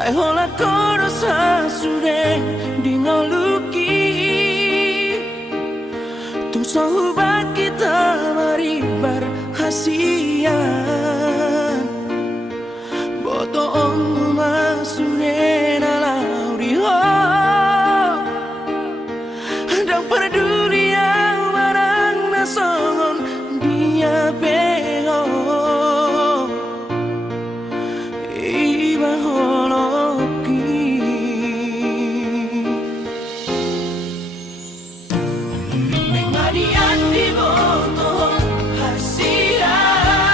Ai hola koro sa sure di ngoluki tung sohubat kita mari berhasian boto om masune na lauri ho dan peduli yang barang nasongon dia beho iba holoki mengadian di boto hasian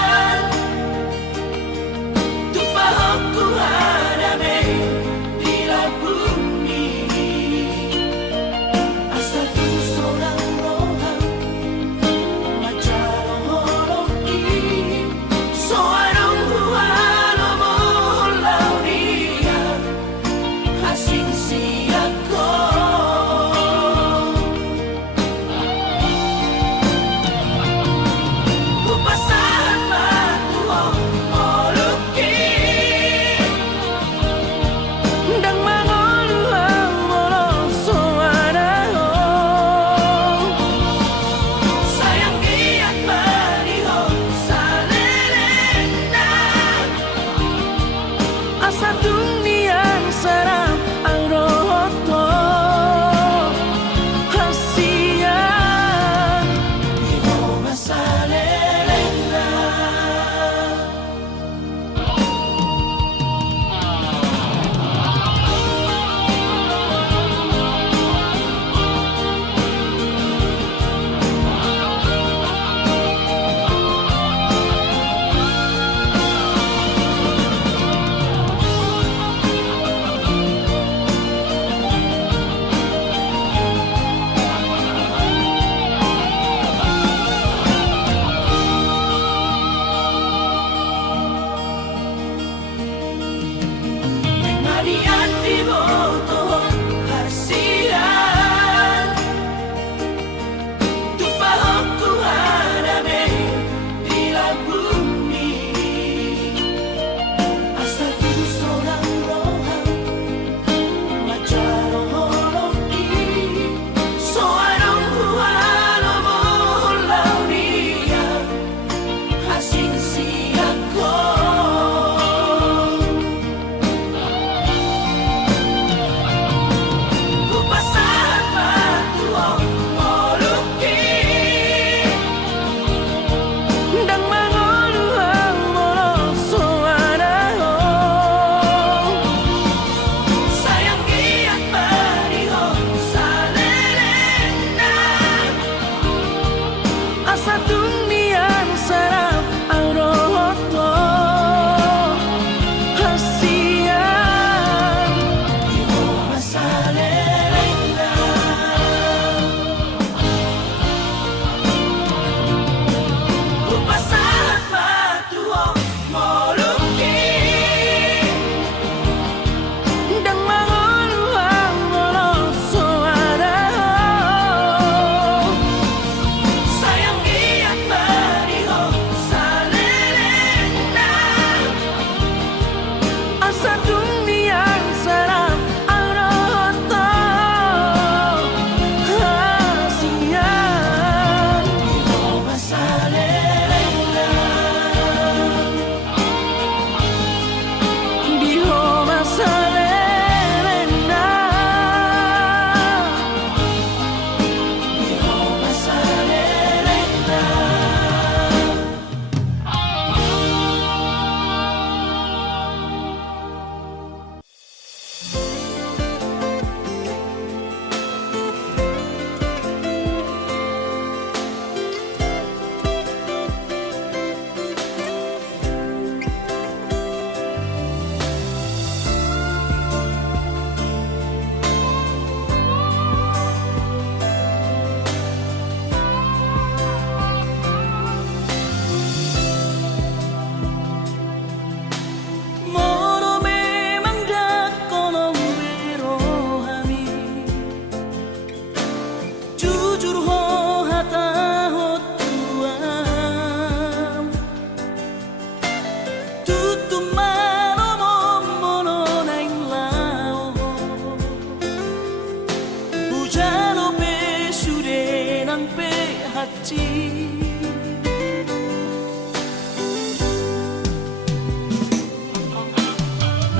kecil.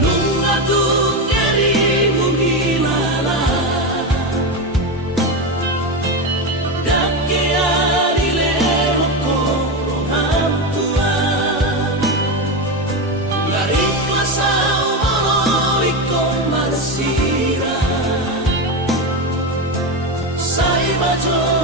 Nunga tungeri uhilala dake arile hokoro hantua lari klasa umoro iko marsira sai bajo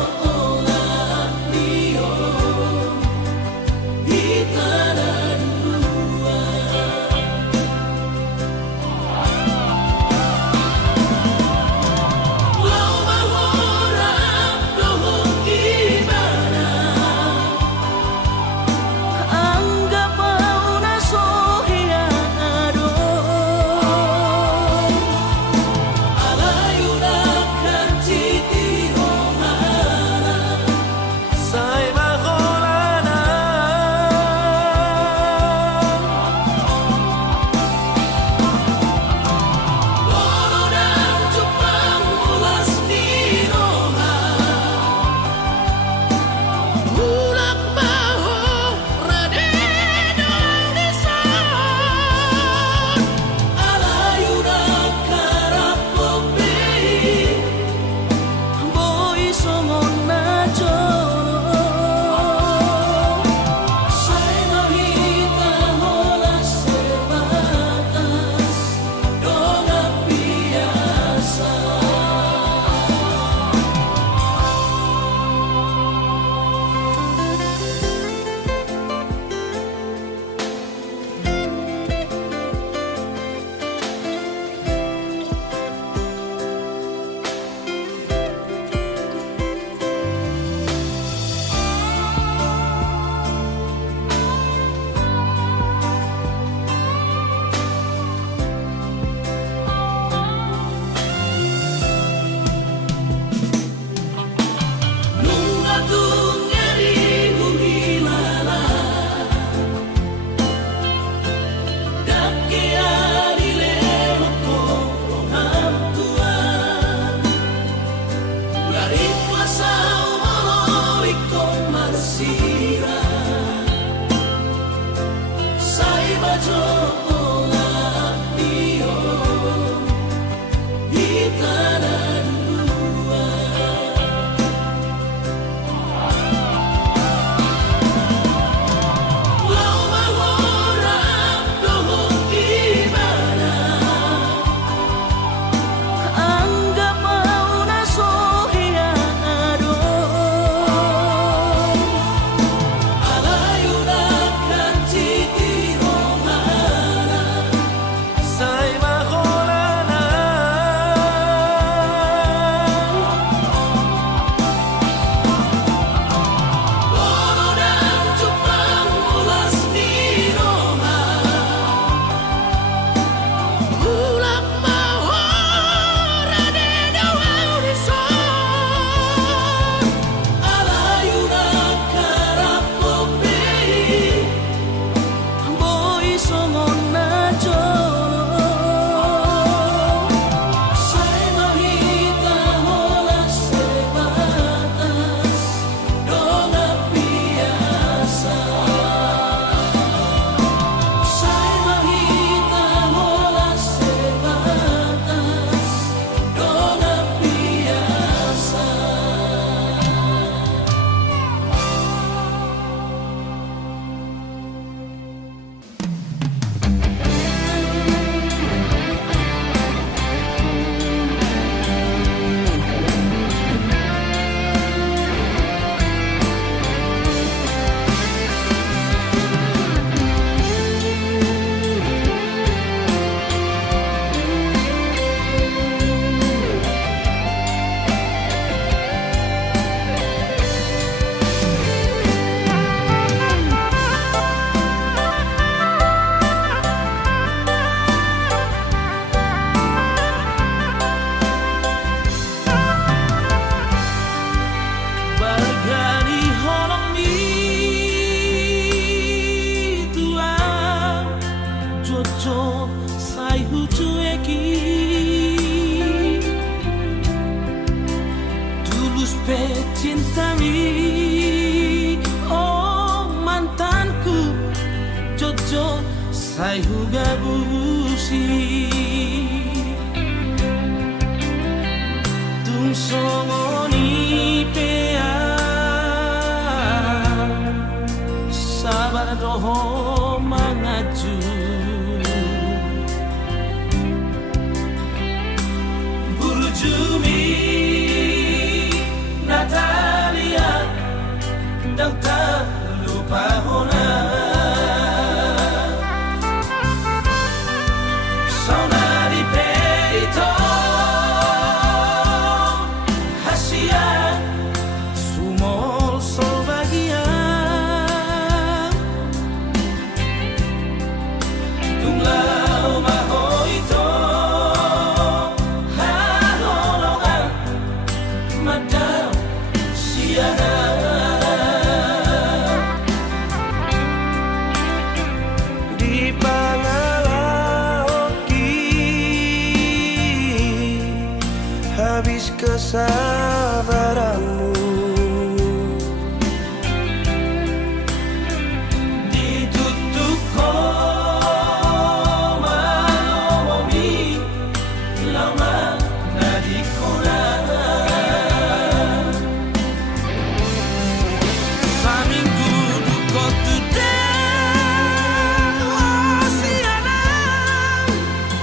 Tulus pe cinta mi sai huga busi tung songoni pea sabar doho mangaju Burujumi Natalia dan tak lupa hona Saudari Peito Hasia Sumol sol bagia Tunglau mahoito Haholongan Madam Siana Di Pangalaoki habis kesabaranmu ditutup koma lomomi lama nadikona saminggu duko tudang hosiana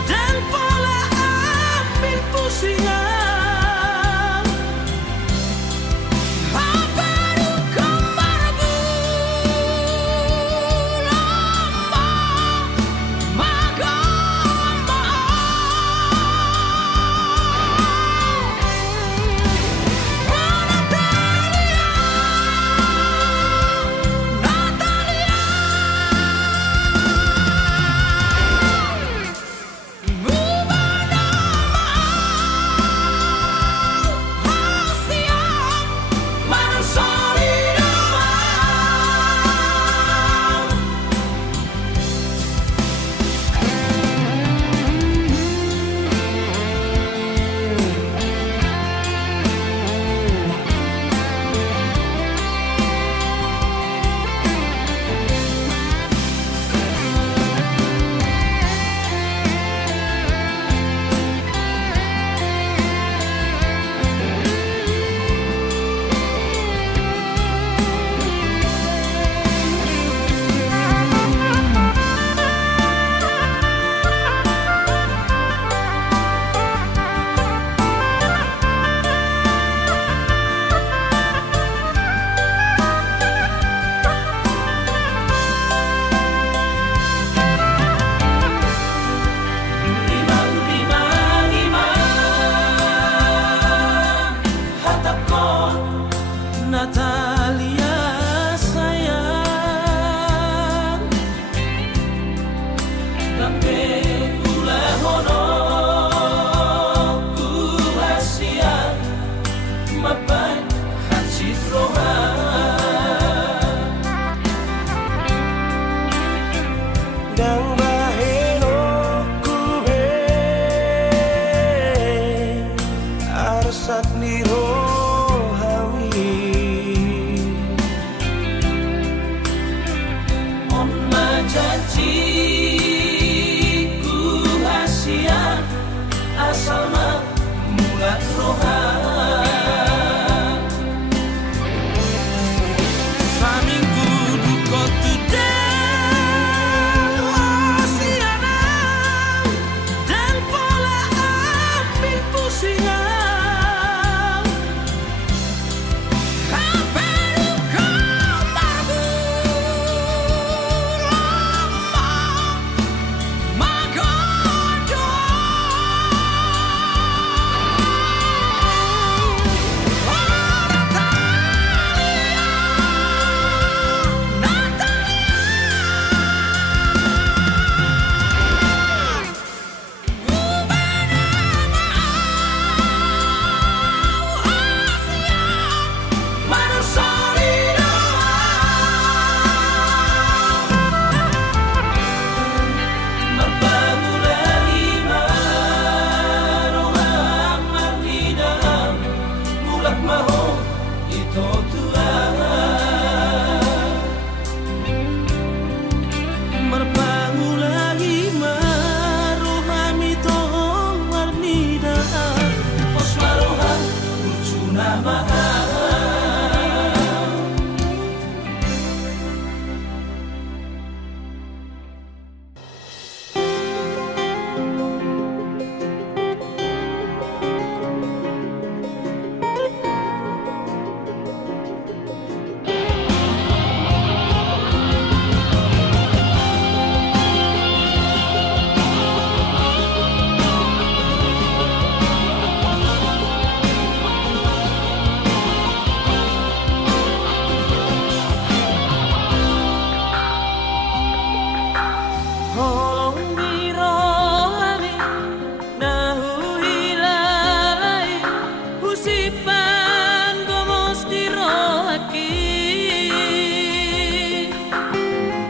dan pola ambil pusingan Natalia sayang Lampe kula hono ku hasia mapai hacit roha dan baheno ku be arsak niro janji ku Holong biro ami nahu hilalai husipan gomos dirohaki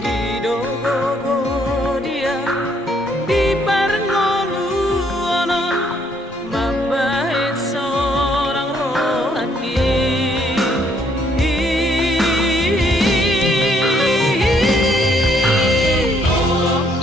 idogo dia di parngoluono mambahit seorang rohaki. Tolong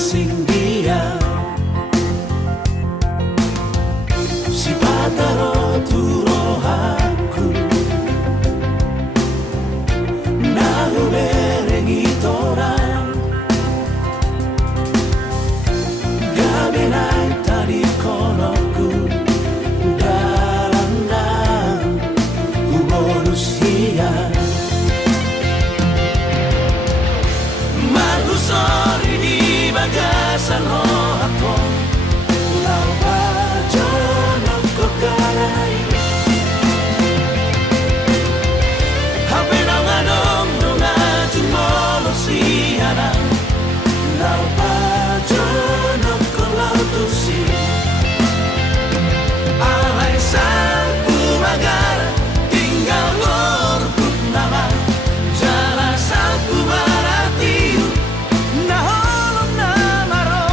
sing dia si pataro turo aku na uberengi torang gabenai tadi konoku dalam manusia Marusori di bagasan rohako Lau pajono kokarai Hape nanganong nunga jumolo siana Lau pajono kolau tusi Alay salpu magara tinggal lorbut nama Jala salpu maratiu Naholong namaro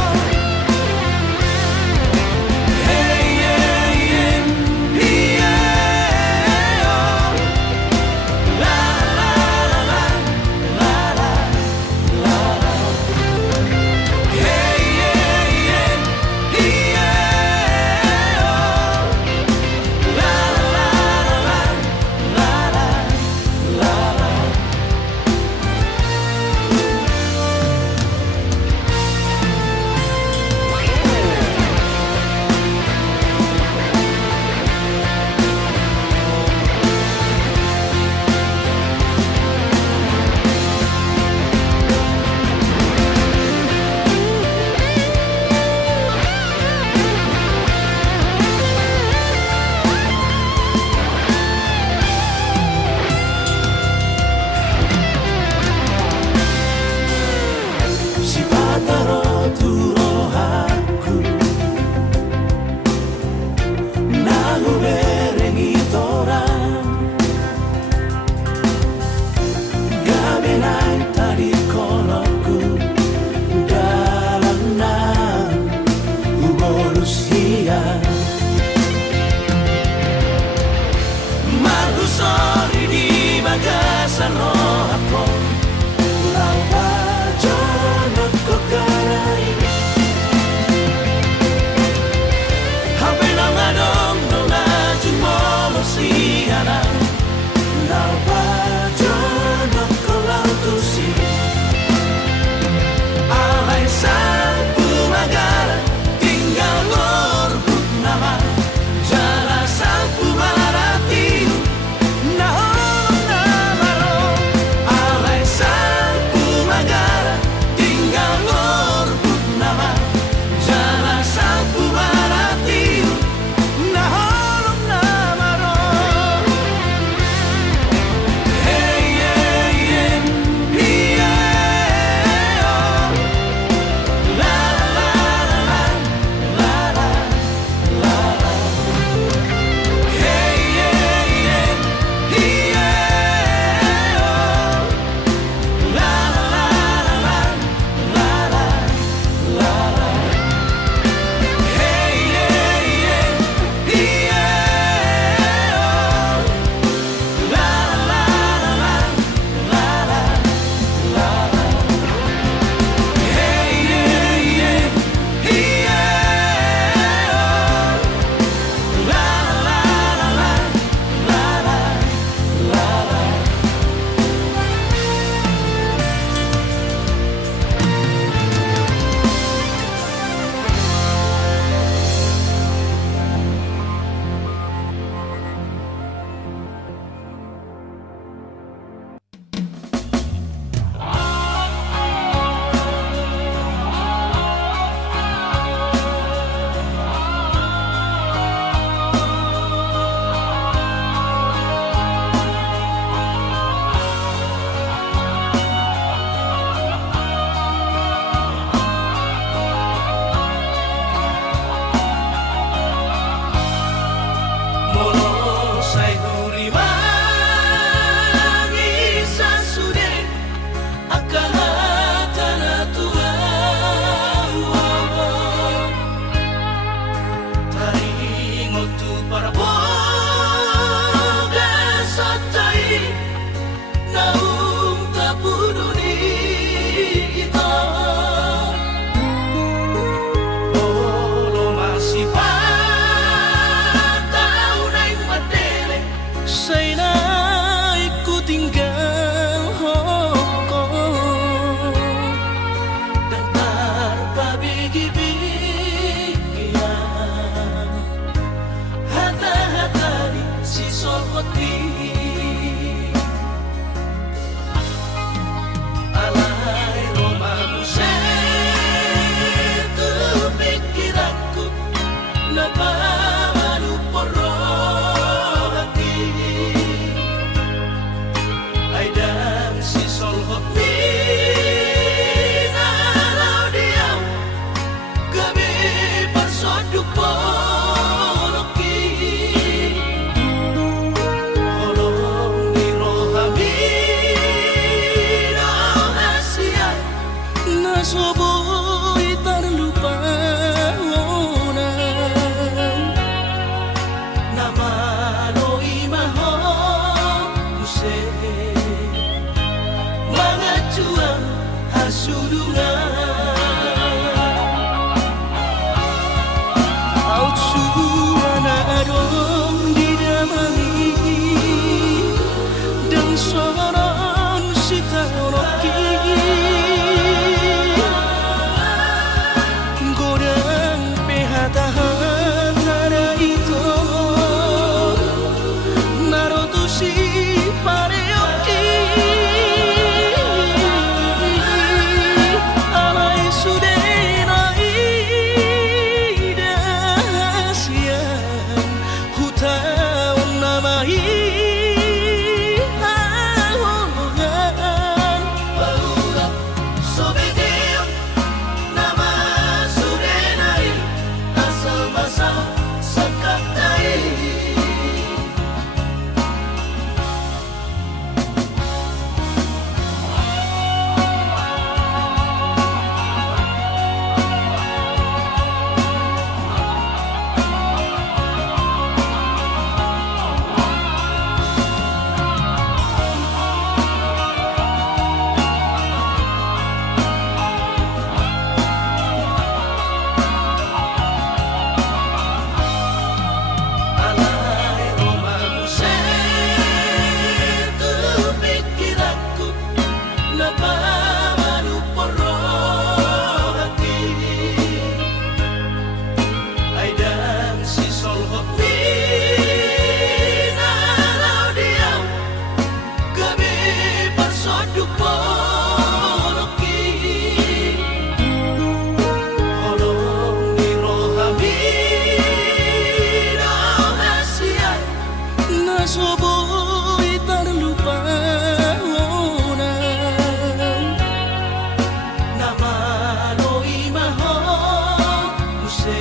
se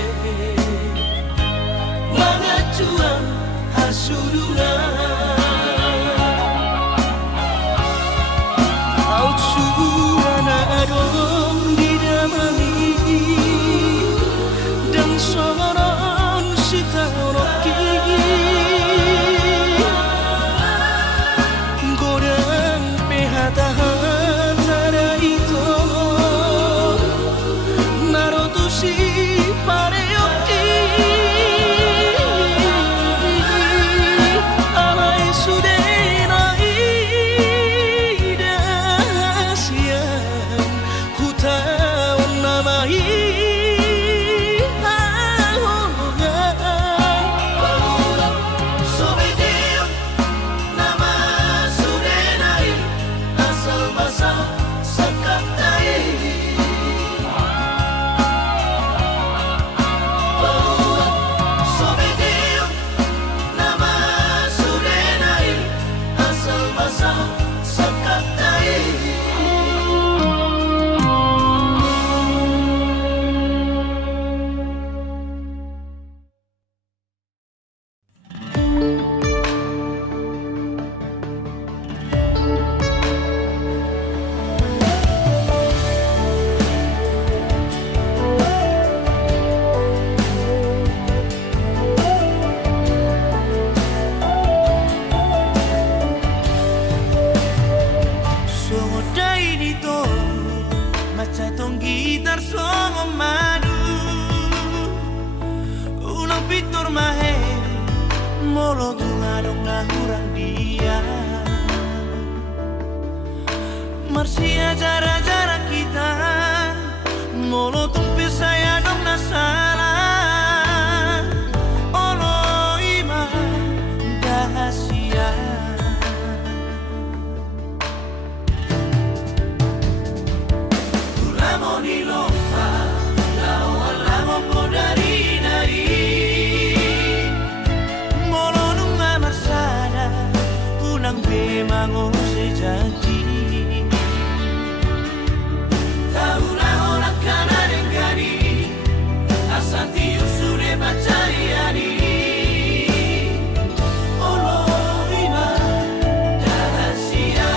mga chuang hasurungan au churana adong didamami dan soron sitanoki gorang pehata-hata itu naroto si pareoki alai sudenai dasian hutawan namai Macatong gitar songo madu ulang pitur mahe molo tungadong nahurang dia marsia jara-jara kita molo tumpi saya dong nasara olo ima dahasia Moni lompa, lao podari dari Molo nunga marsada, unang bemango sejati Tauna honak kana dengani, asanti usure bacariani Olo ima dahasia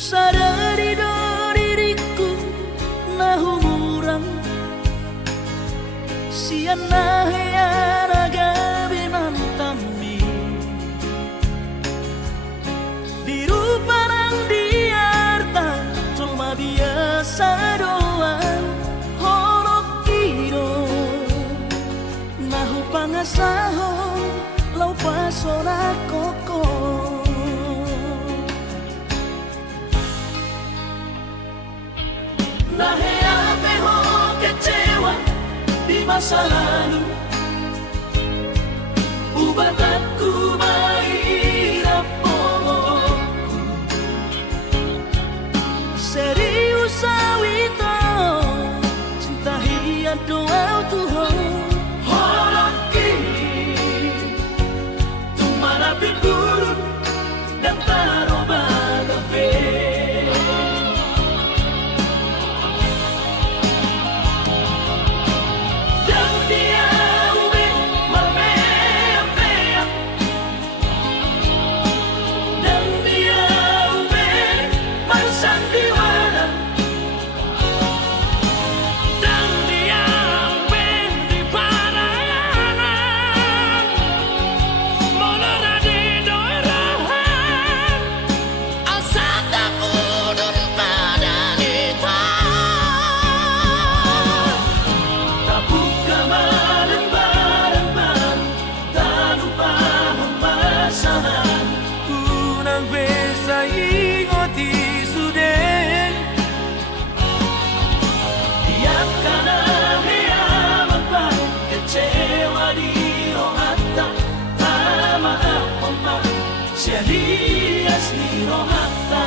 sadari do diriku nahu murang siana hearaga binantami biru parang diarta cuma biasa doang horok kiro nahu pangasahon lau pasora koko Nahea peho kecewa di masa lalu Ubat aku mahirap pomoku Serius awito cinta hiat doa Tuhan Holoki Tumara pipurut dan taroba kafe Dias ni rohata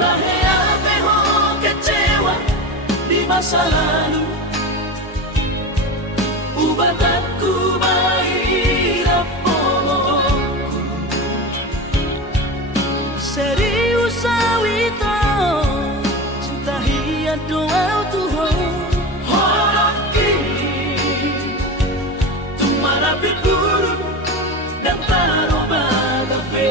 Nahea peho kecewa di masa lalu Ubat aku mahirap pomoku Serius awito cinta hiat doa Tuhan Holoki Tumara pipurut dan taroba kafe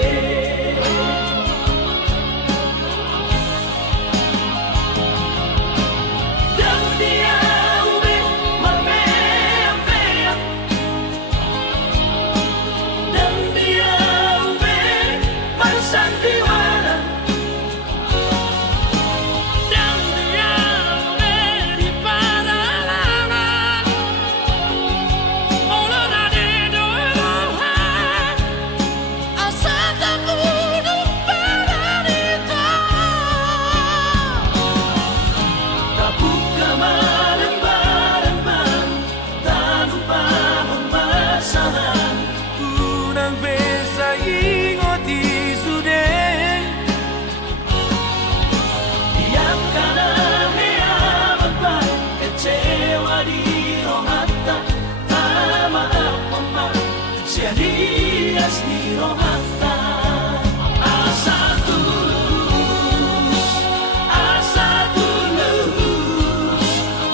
Dias ni rohata asa tulus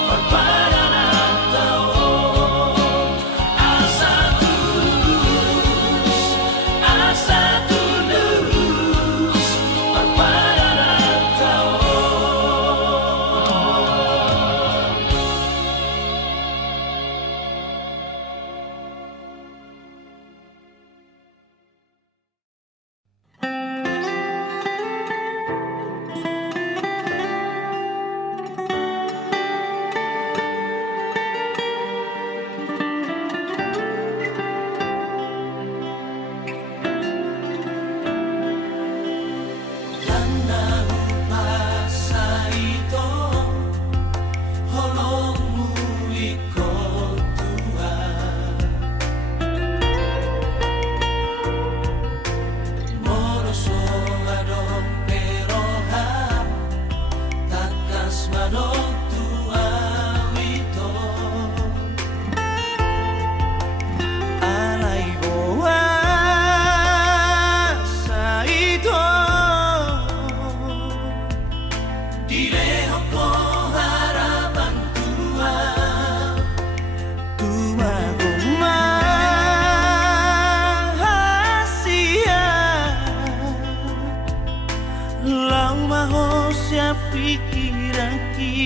perpadanan tao asa tulus perpadanan tao lau maho sia pikiraki.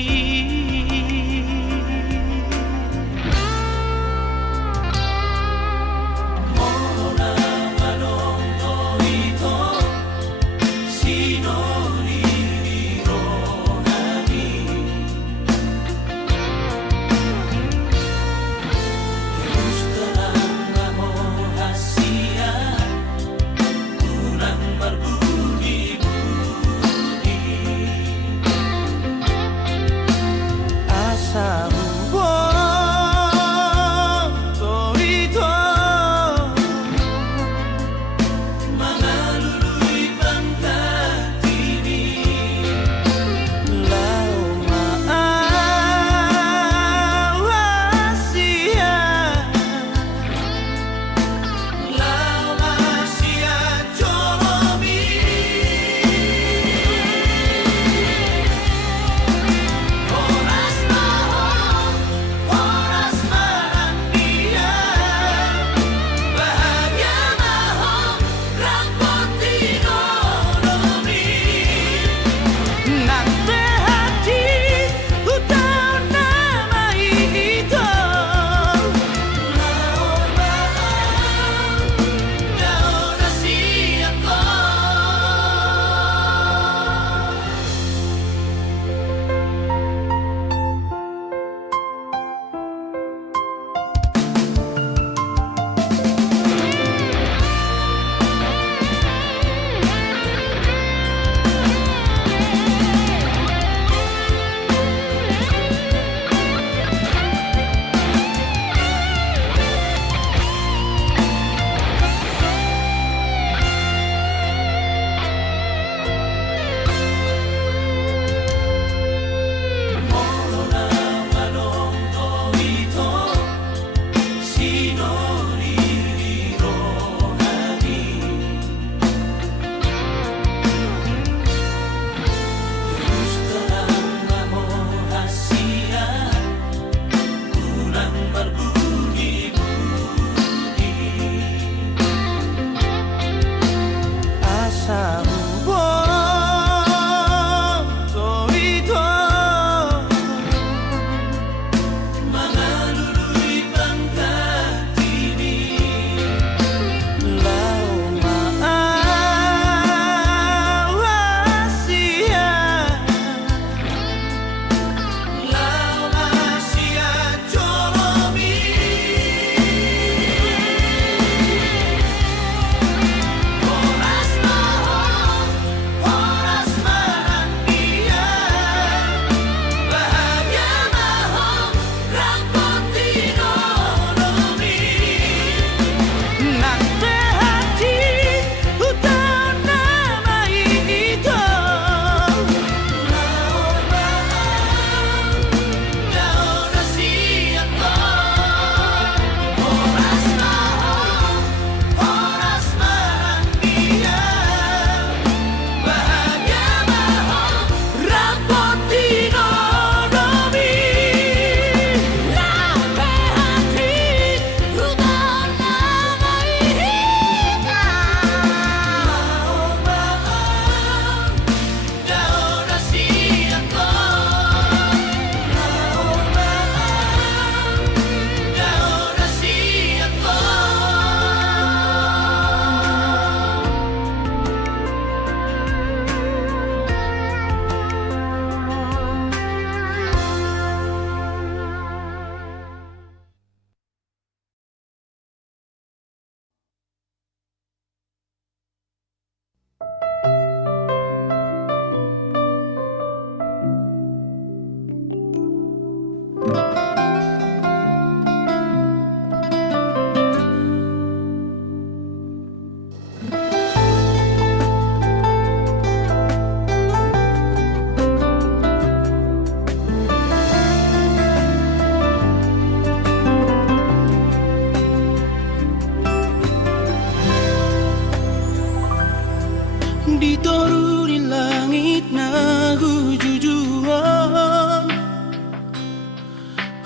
Dituruni langit na hujujuan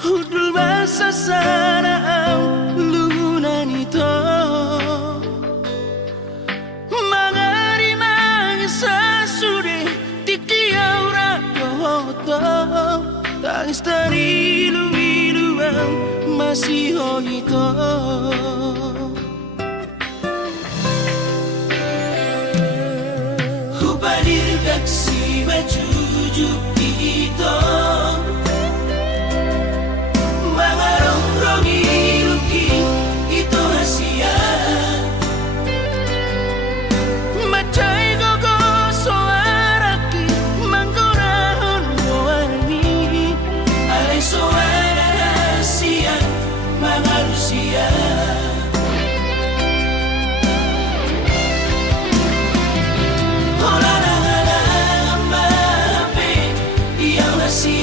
Hudul basa sarang lungunan ito Mangari mangisa sude kasihan ito. Hubalir gaksi majujuk ito, mga rongrong iluki ito hasia. Macay gogo soaraki manggurahon goani, alay soara hasia mga Rusia. Hola na nga lang mape, iyang nasi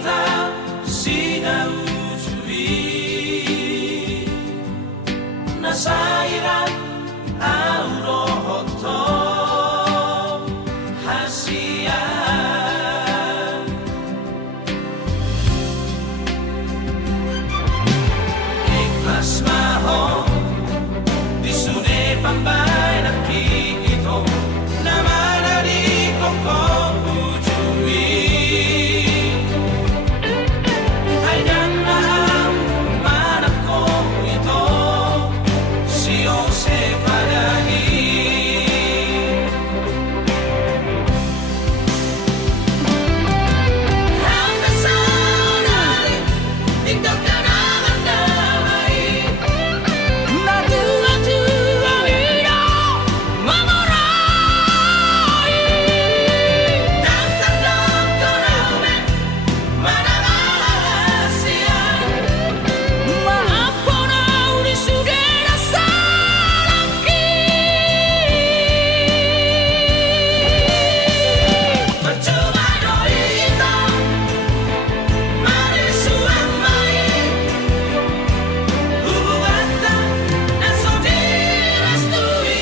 kota sinar ujui nasairan aurohoto hasian ikhlas maho disude pambay nakikito naman ari koko ujui ay dan na ang manak ko ito si Jose Padagi ang kasanay tinggal ka naman damay natua-tua ino mamuray ang tatlong ko namin mananasiyan maampo na uli sudera sa langit Percuma ito marisuang mai hubungan na so direstui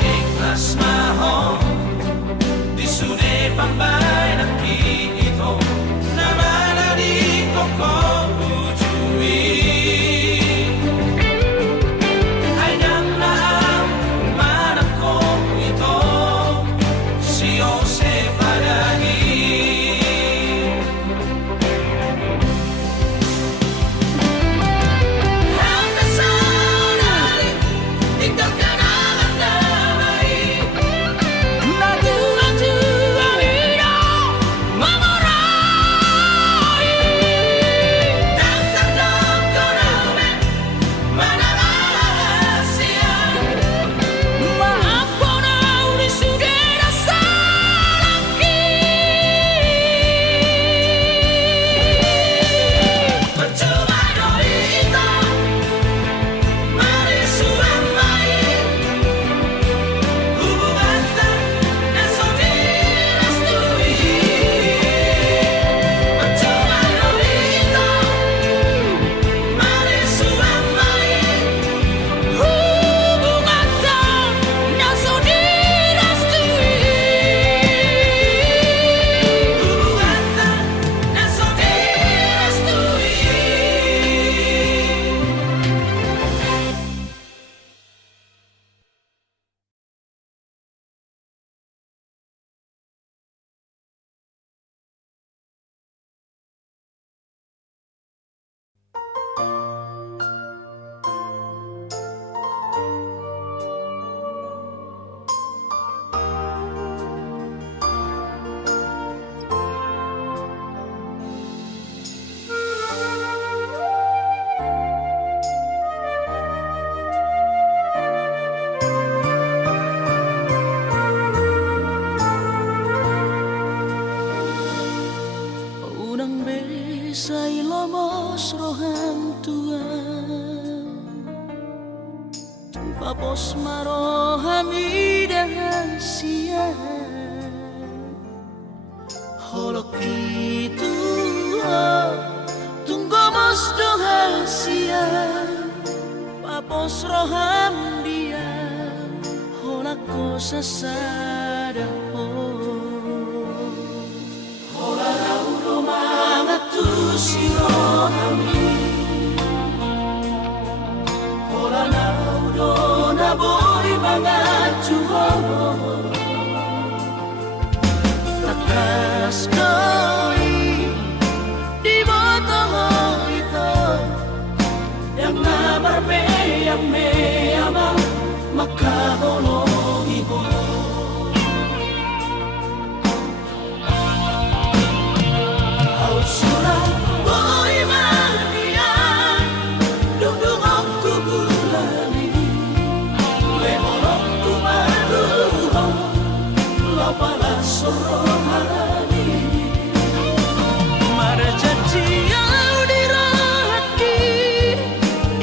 ikhlas maho disude pambay nakikito naman ari koko ujui ay dan na ang manak ko ito si Jose Padagi ang kasanay tinggal ka naman damay natua-tua ino mamuray ang tatlong ko namin mananasiyan maampo na uli sudera sa langit Percuma ito marisuang mai hubungan na so direstui Percuma ito marisuang mai hubungan na so direstui hubungan na so direstui unang besa'y lomos roham tuan tapos maroham idahasian holok itu tunggomos dohasian papos roham dia holak ko sasada mga tusirohami Hola na udo na boy mga tuho Takas koi di boto ito Yang nabarbe yang meyama makahulong ibo Surah boy man pala sorohani Marjanji au dirahaki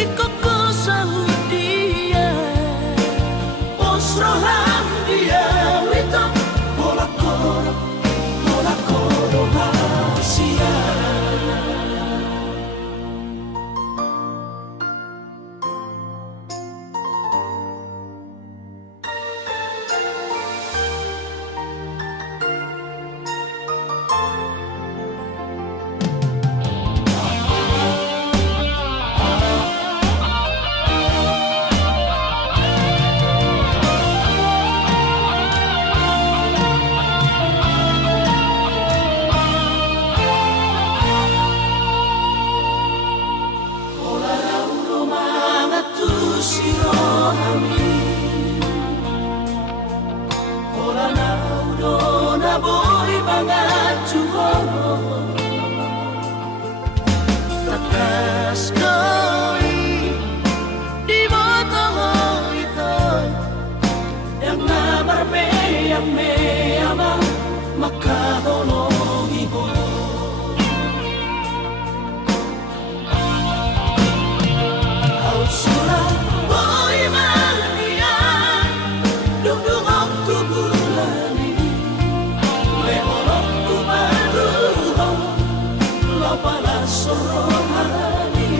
ikoko saudia Osroham dia wito Pola koro hasia Takas koi di mata itu yang namar meyama makahonohi ho Au surah boy mania duduk aku bulani lehorok ku maduho lo pala sorohani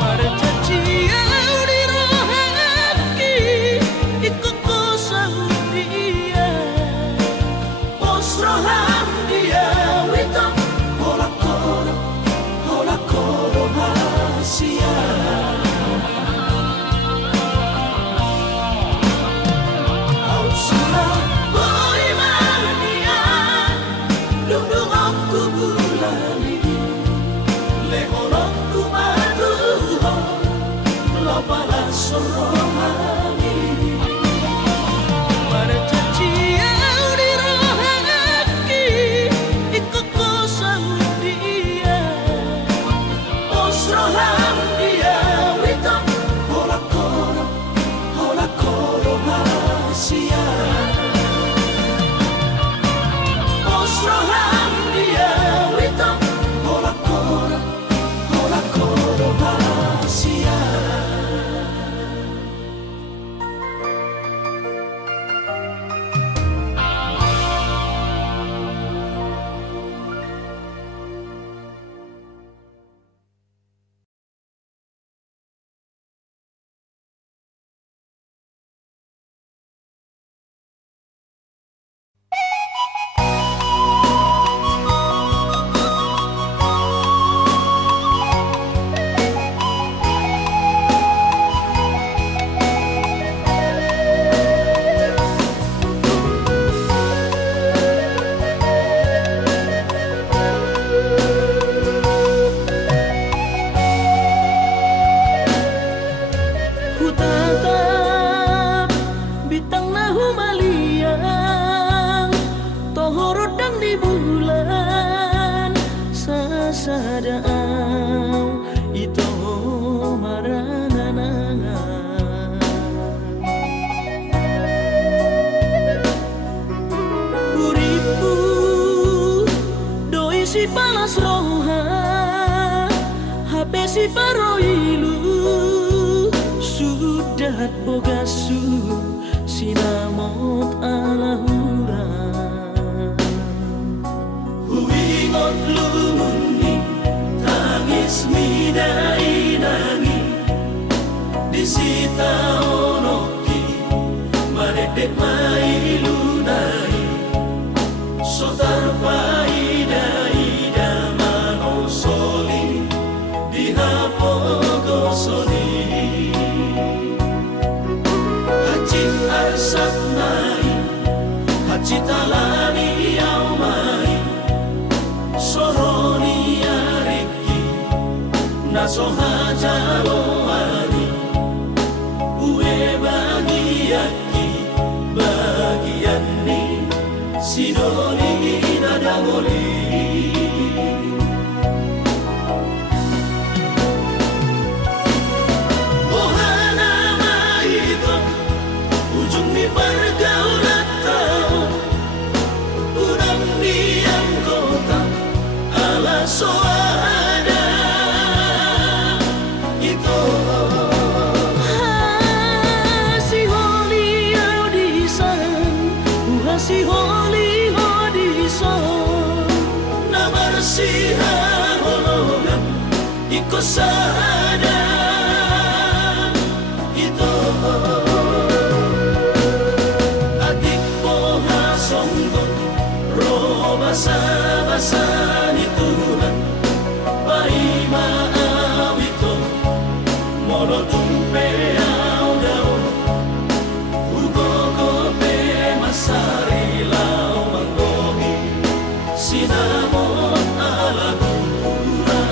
Marjanji au dirahaki ikoko saudia Osroham dia wito Pola koro hasia Au surah boy mania duduk aku bulani lehorok ku maduho lo pala sorohani Marjanji au dirahaki ikoko saudia Osroham dia wito Pola koro hasia Osroham dia wito Pola koro hasia Ku tatap bintang nahu maliang tohorodang di bulan sasadaan itu maranganangan Uripu doi si palas roha HP si paroilu sudah bogasu sinamot alahura Huingot lumuni tangis midai nangi disita onoki maredek mai lunai sotar ida mano soli dihapo gosoni hacit arsat nai hacit alani au mai soroni areki naso hajalo ani ue bagiaki bagian ni sidoni nadangoli Ohana maito ujung ni pergaulan soada ito si holi audisan si holi audisan na marasihan holongan iko sada ito adik ko hasonggot ro basa-basa ni Tuhan pai maaw ito mono tumpe au daw ugogo pe masari lao manggohi sinamot alagura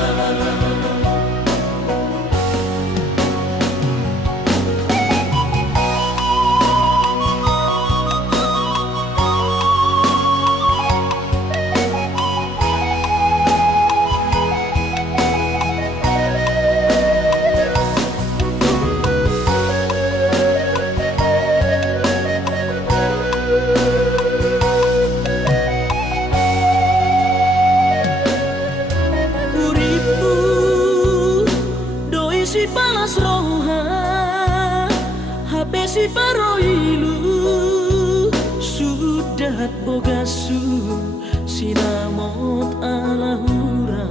uripu doi si palas roha habe si paroilu sudat bogasu sinamot alahura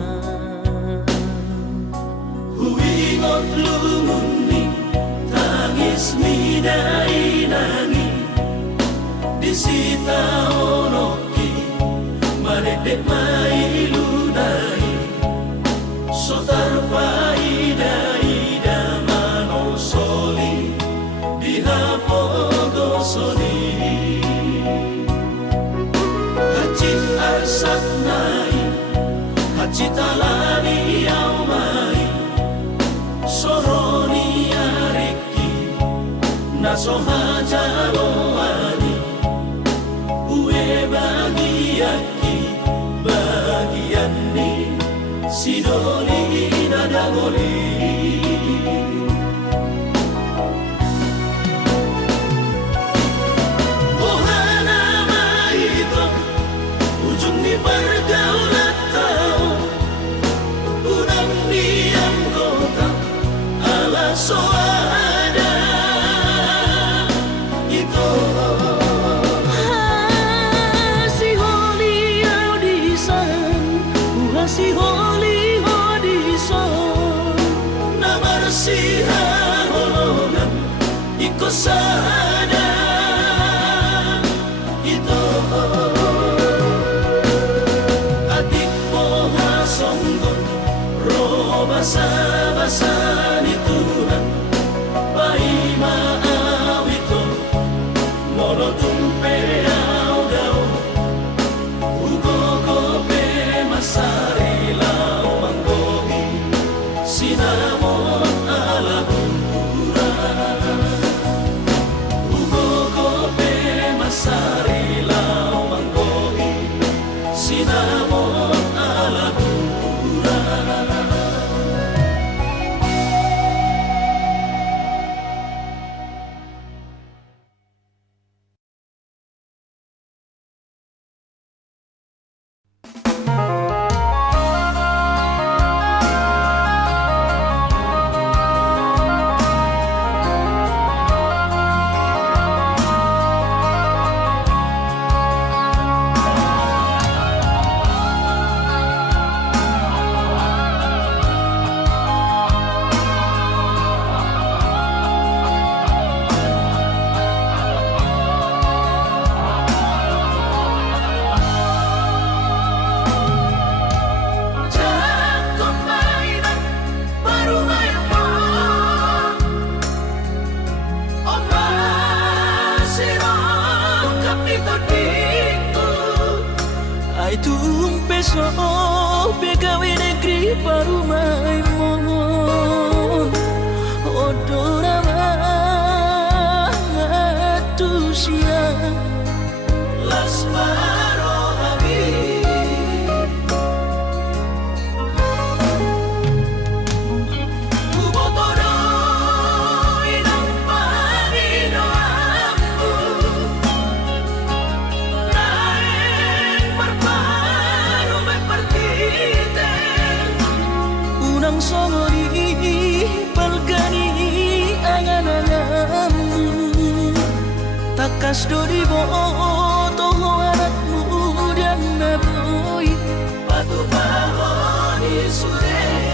huingot lumuni tangis midai nangi disita onoki maredek mailu dai sotar ida mano soli dihapogo soli hacit arsat nai hacit alani au mai soroni ariki naso hajalo ani ue bagiaki bagian ni sidoli nadagoli ohana maito ujung ni pergaulan tau udang diam kota ala soada itu si holi audisan si holi audisan na marasihan holongan iko sada ito adik mo hasonggot ro basa-basa ni Tuhan pai maaw ito mono tumpe au daw ugogo pe masari lao manggohi sinamot alagura ugogo pe masari lao manggohi sinamot alagura Ai tumpe so pegawe negeri parumai mon odora matusia las marohabi ubotodo inang panino aku naeng berparu berpartite takas dori boto anak muda na boy Batu bahoni sure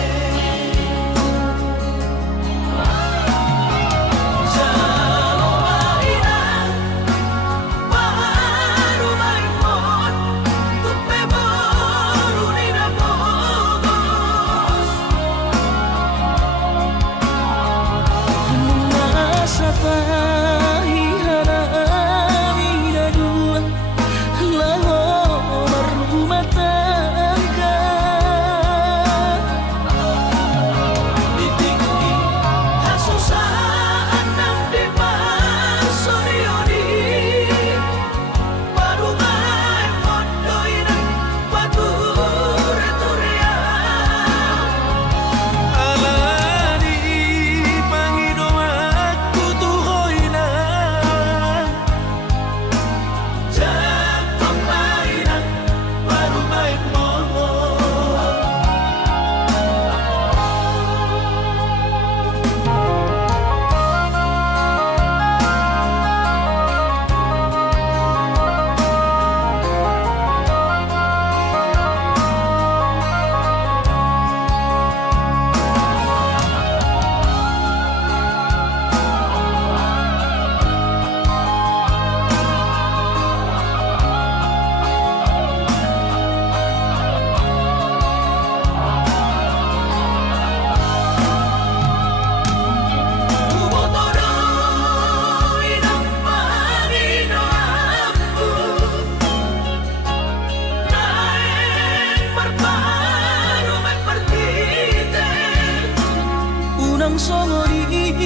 songori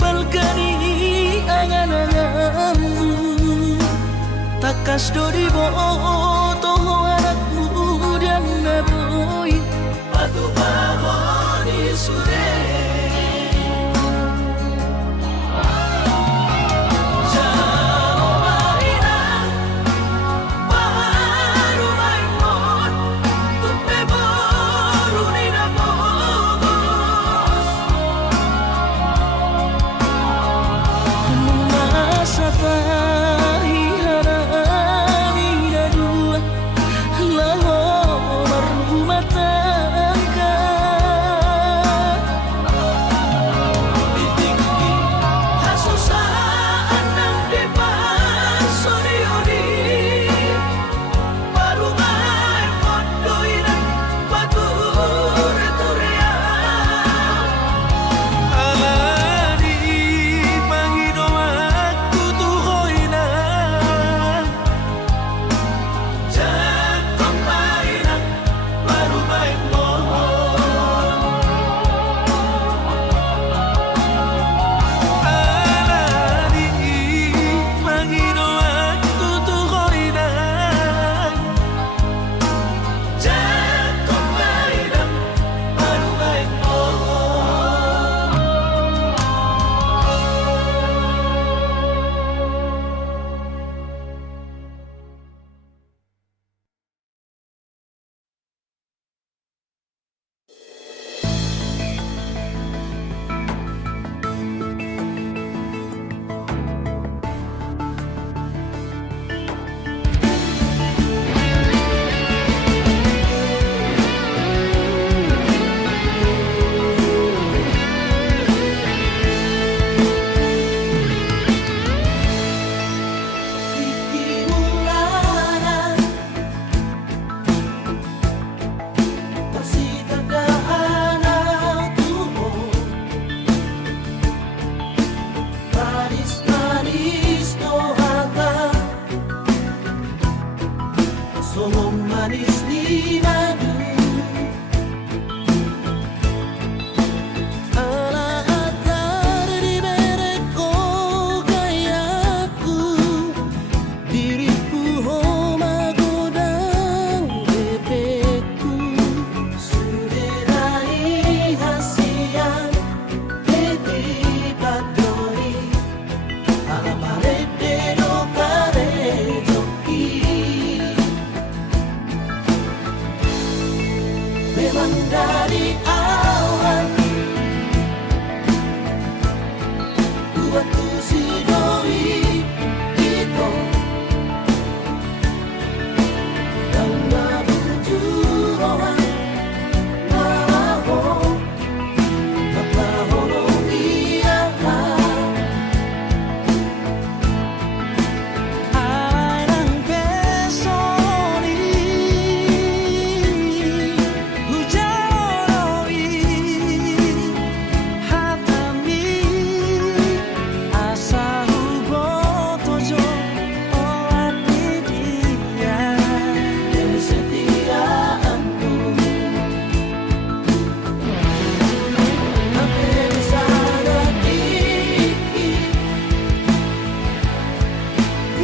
balkani angan-anganmu takas dori boto anak muda na boy Batu bahoni sure tahi harami na dua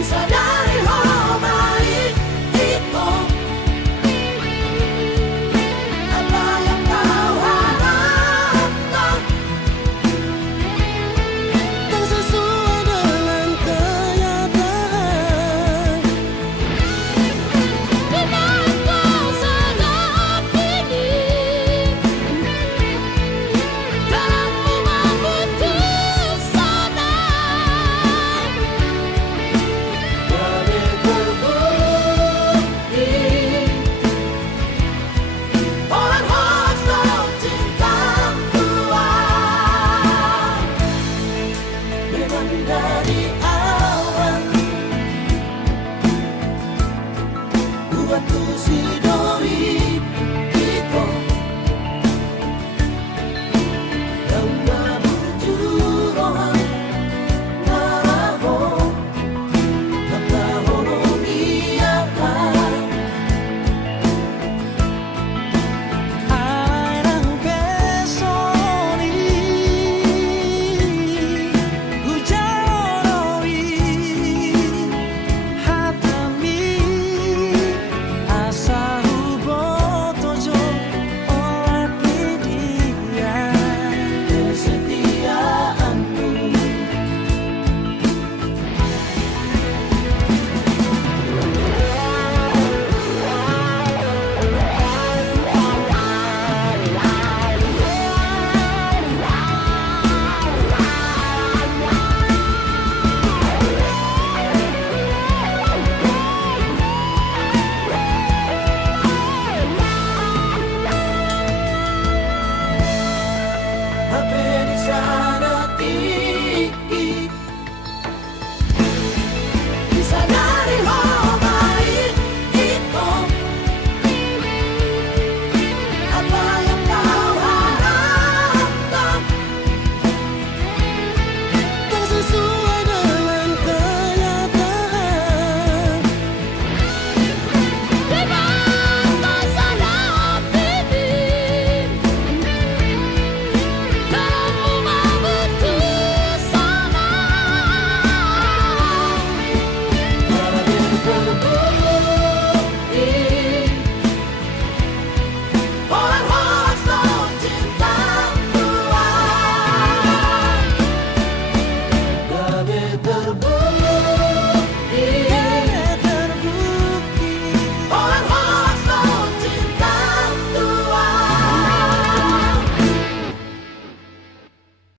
sarap